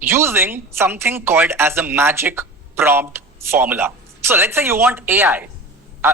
using something called as the magic prompt formula. So let's say you want AI.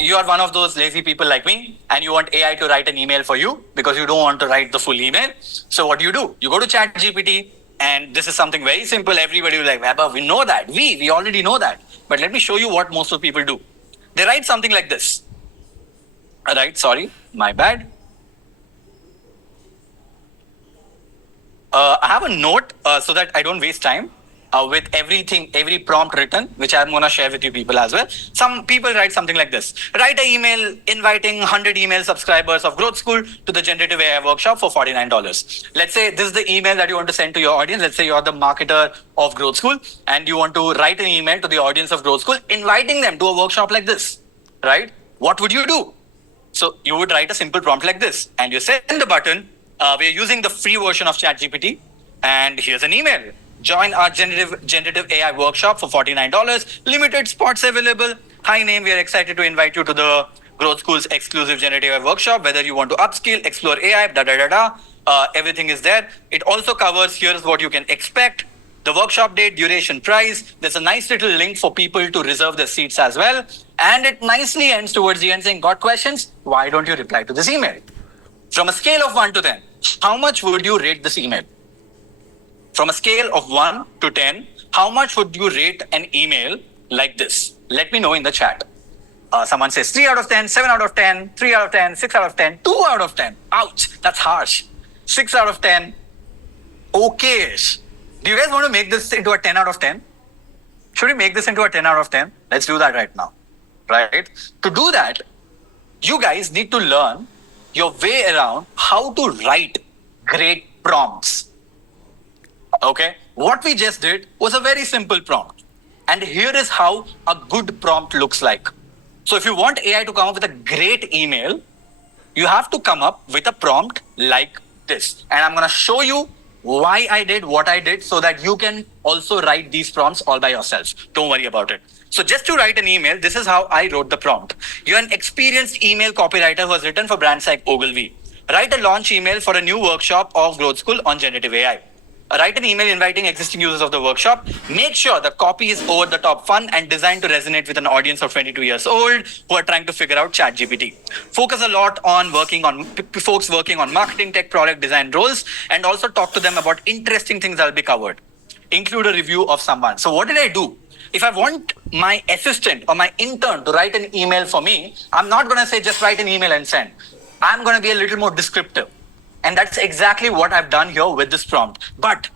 You are one of those lazy people like me, and you want AI to write an email for you because you don't want to write the full email. So what do? You go to ChatGPT, and this is something very simple. Everybody will like, Vaibhav, we know that. We already know that. But let me show you what most of the people do. They write something like this. All right, sorry, my bad. I have a note so that I don't waste time with everything, every prompt written, which I'm going to share with you people as well. Some people write something like this. Write an email inviting 100 email subscribers of Growth School to the Generative AI workshop for $49. Let's say this is the email that you want to send to your audience. Let's say you're the marketer of Growth School and you want to write an email to the audience of Growth School, inviting them to a workshop like this, right? What would you do? So you would write a simple prompt like this and you send the button. We are using the free version of ChatGPT, and here's an email. Join our generative AI workshop for $49. Limited spots available. Hi, name. We are excited to invite you to the Growth School's exclusive generative AI workshop. Whether you want to upskill, explore AI, everything is there. It also covers here's what you can expect. The workshop date, duration, price. There's a nice little link for people to reserve their seats as well. And it nicely ends towards the end saying, got questions? Why don't you reply to this email? From a scale of 1 to 10, how much would you rate this email? From a scale of 1 to 10, how much would you rate an email like this? Let me know in the chat. Someone says 3 out of 10, 7 out of 10, 3 out of 10, 6 out of 10, 2 out of 10. Ouch, that's harsh. 6 out of 10, okay-ish. Do you guys want to make this into a 10 out of 10? Should we make this into a 10 out of 10? Let's do that right now, right? To do that, you guys need to learn your way around how to write great prompts. Okay, what we just did was a very simple prompt. And here is how a good prompt looks like. So if you want AI to come up with a great email, you have to come up with a prompt like this. And I'm going to show you why I did what I did so that you can also write these prompts all by yourself. Don't worry about it. So just to write an email, this is how I wrote the prompt. You're an experienced email copywriter who has written for brands like Ogilvy. Write a launch email for a new workshop of Growth School on generative AI. Write an email inviting existing users of the workshop. Make sure the copy is over the top fun and designed to resonate with an audience of 22 years old who are trying to figure out ChatGPT. Focus a lot on folks working on marketing, tech, product design roles, and also talk to them about interesting things that will be covered. Include a review of someone. So what did I do? If I want my assistant or my intern to write an email for me, I'm not going to say just write an email and send. I'm going to be a little more descriptive. And that's exactly what I've done here with this prompt. But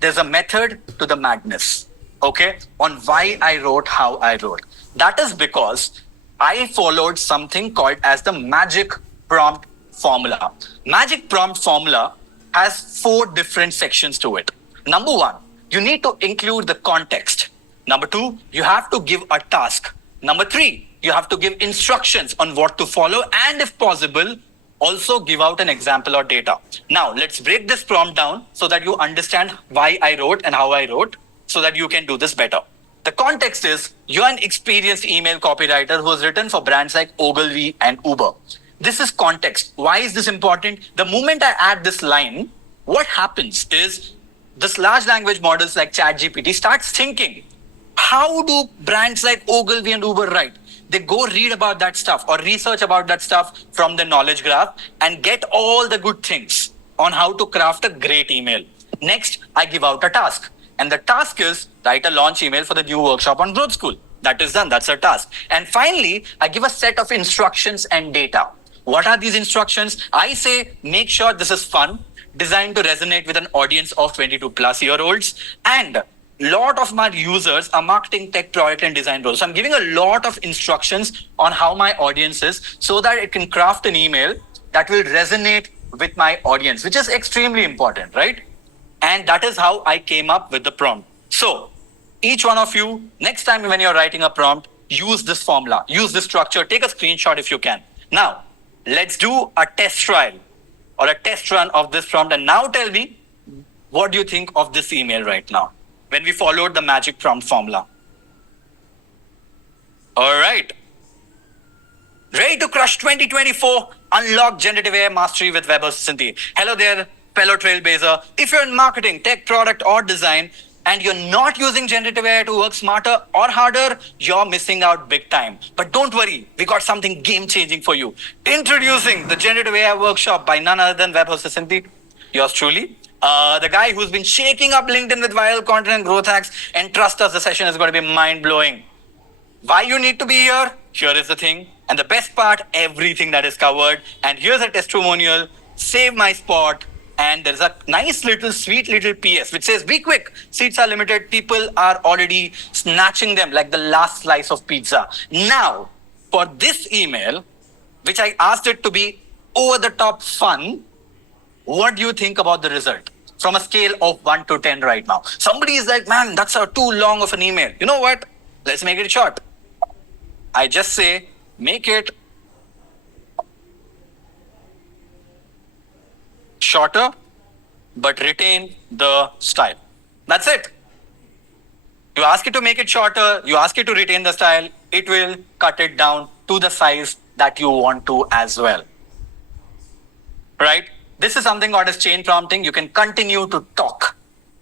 there's a method to the madness, okay, on why I wrote how I wrote. That is because I followed something called as the magic prompt formula. Magic prompt formula has 4 different sections to it. Number 1, you need to include the context. Number 2, you have to give a task. Number 3, you have to give instructions on what to follow, and if possible, also give out an example or data. Now, let's break this prompt down so that you understand why I wrote and how I wrote so that you can do this better. The context is you're an experienced email copywriter who has written for brands like Ogilvy and Uber. This is context. Why is this important? The moment I add this line, what happens is this large language models like ChatGPT starts thinking, how do brands like Ogilvy and Uber write? They go read about that stuff or research about that stuff from the knowledge graph and get all the good things on how to craft a great email. Next, I give out a task. And the task is write a launch email for the new workshop on Growth School. That is done. That's a task. And finally, I give a set of instructions and data. What are these instructions? I say, make sure this is fun, designed to resonate with an audience of 22 plus year olds, and lot of my users are marketing, tech, product, and design roles. So I'm giving a lot of instructions on how my audience is so that it can craft an email that will resonate with my audience, which is extremely important, right? And that is how I came up with the prompt. So each one of you, next time when you're writing a prompt, use this formula, use this structure, take a screenshot if you can. Now, let's do a test trial or a test run of this prompt. And now tell me, what do you think of this email right now when we followed the magic prompt formula? All right. Ready to crush 2024? Unlock generative AI mastery with Weber Cynthia. Hello there. fellow trailblazer, if you're in marketing, tech, product, or design, and you're not using generative AI to work smarter or harder, you're missing out big time. But don't worry, we got something game changing for you. Introducing the Generative AI Workshop by none other than web host Cynthia, yours truly. The guy who's been shaking up LinkedIn with viral content and growth hacks. And trust us, the session is going to be mind blowing. Why you need to be here? Here is the thing. And the best part, everything that is covered. And here's a testimonial. Save my spot. And there's a nice little, sweet little PS which says, be quick. Seats are limited. People are already snatching them like the last slice of pizza. Now, for this email, which I asked it to be over the top fun, what do you think about the result? From a scale of 1 to 10 right now. Somebody is like, man, that's too long of an email. You know what? Let's make it short. I just say, make it shorter, but retain the style. That's it. You ask it to make it shorter, you ask it to retain the style, it will cut it down to the size that you want to as well. Right? This is something called as chain prompting. You can continue to talk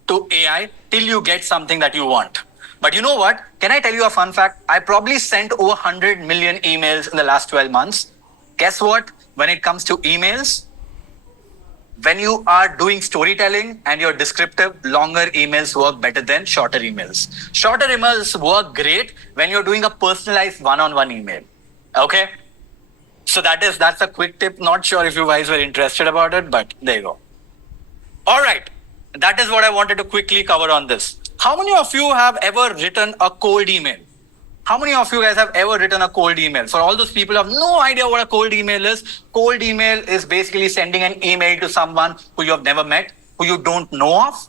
to AI till you get something that you want. But you know what? Can I tell you a fun fact? I probably sent over 100 million emails in the last 12 months. Guess what? When it comes to emails, when you are doing storytelling and you're descriptive, longer emails work better than shorter emails. Shorter emails work great when you're doing a personalized one-on-one email. Okay? So that's a quick tip. Not sure if you guys were interested about it, but there you go. All right. That is what I wanted to quickly cover on this. How many of you have ever written a cold email? How many of you guys have ever written a cold email? For all those people who have no idea what a cold email is, cold email is basically sending an email to someone who you have never met, who you don't know of,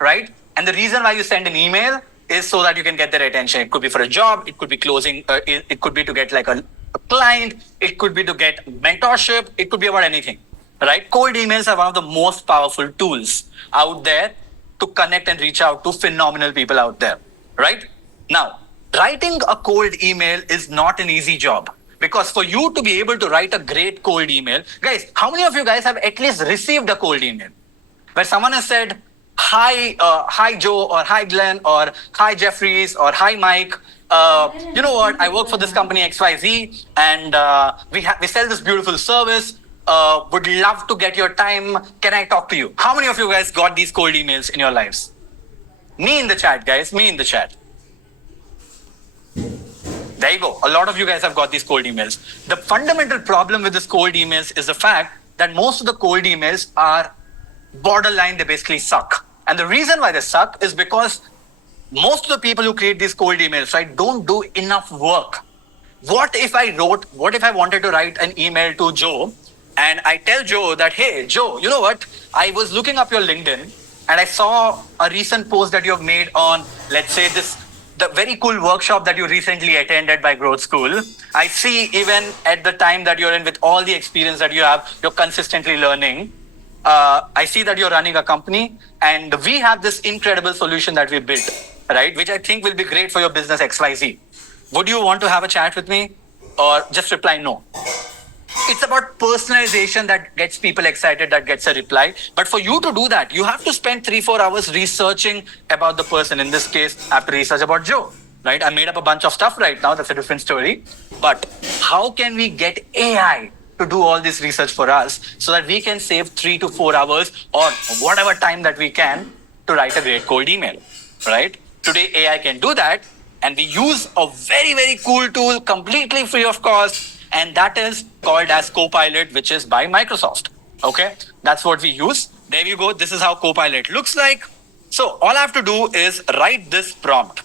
right? And the reason why you send an email is so that you can get their attention. It could be for a job, it could be closing, it could be to get like a client, it could be to get mentorship, it could be about anything, right? Cold emails are one of the most powerful tools out there to connect and reach out to phenomenal people out there, right? Now, writing a cold email is not an easy job, because for you to be able to write a great cold email, guys, how many of you guys have at least received a cold email where someone has said, hi Joe, or hi Glenn, or hi Jeffries, or hi Mike, you know what, I work for this company XYZ, and we sell this beautiful service, would love to get your time, can I talk to you? How many of you guys got these cold emails in your lives? Me in the chat, guys, me in the chat. There you go. A lot of you guys have got these cold emails. The fundamental problem with this cold emails is the fact that most of the cold emails are borderline, they basically suck. And the reason why they suck is because most of the people who create these cold emails, right, don't do enough work. What if I wanted to write an email to Joe and I tell Joe that, hey, Joe, you know what? I was looking up your LinkedIn and I saw a recent post that you have made on, let's say, the very cool workshop that you recently attended by Growth School. I see even at the time that you're in, with all the experience that you have, you're consistently learning. I see that you're running a company and we have this incredible solution that we built, right? Which I think will be great for your business XYZ. Would you want to have a chat with me, or just reply no? It's about personalization that gets people excited, that gets a reply. But for you to do that, you have to spend 3-4 hours researching about the person. In this case, I have to research about Joe, right? I made up a bunch of stuff right now. That's a different story. But how can we get AI to do all this research for us so that we can save 3 to 4 hours or whatever time that we can to write a great cold email, right? Today, AI can do that. And we use a very, very cool tool, completely free of cost. And that is called as Copilot, which is by Microsoft. Okay, that's what we use. There you go. This is how Copilot looks like. So all I have to do is write this prompt,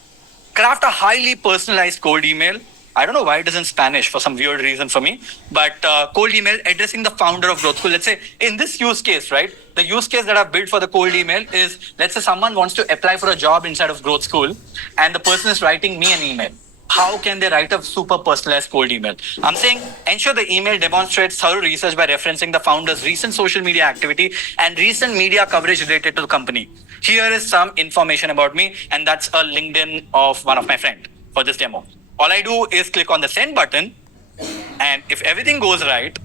craft a highly personalized cold email. I don't know why it is in Spanish for some weird reason for me, but cold email addressing the founder of Growth School. Let's say in this use case, right? The use case that I've built for the cold email is, let's say someone wants to apply for a job inside of Growth School and the person is writing me an email. How can they write a super personalized cold email? I'm saying ensure the email demonstrates thorough research by referencing the founder's recent social media activity and recent media coverage related to the company. Here is some information about me, and that's a LinkedIn of one of my friends for this demo. All I do is click on the send button, and if everything goes right,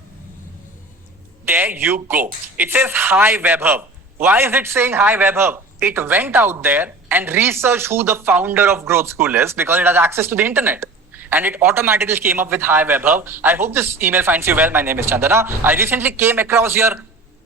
There you go. It says hi WebHub. Why is it saying hi WebHub? It went out there and researched who the founder of Growth School is because it has access to the internet. And it automatically came up with hi WebHub. I hope this email finds you well. My name is Chandana. I recently came across your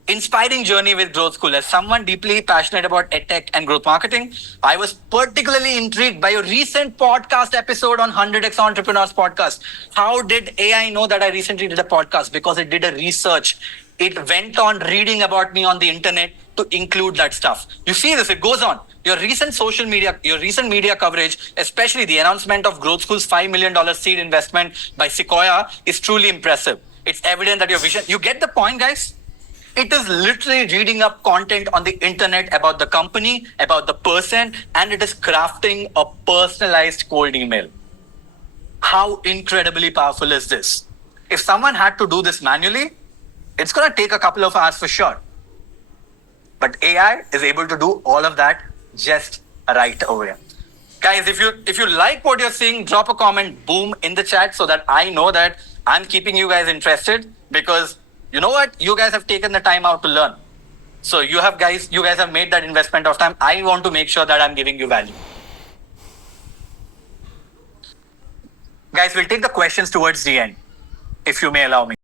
inspiring journey with Growth School. As someone deeply passionate about edtech and growth marketing, I was particularly intrigued by your recent podcast episode on 100x Entrepreneurs podcast. How did AI know that I recently did a podcast? Because it did a research. It went on reading about me on the internet to include that stuff. You see this, it goes on. Your recent media coverage, especially the announcement of Growth School's $5 million seed investment by Sequoia, is truly impressive. It's evident that your vision, you get the point, guys? It is literally reading up content on the internet about the company, about the person, and it is crafting a personalized cold email. How incredibly powerful is this? If someone had to do this manually, it's going to take a couple of hours for sure. But AI is able to do all of that just right away. Guys, if you like what you're seeing, drop a comment, boom, in the chat so that I know that I'm keeping you guys interested, because you know what? You guys have taken the time out to learn. So you guys have made that investment of time. I want to make sure that I'm giving you value. Guys, we'll take the questions towards the end, if you may allow me.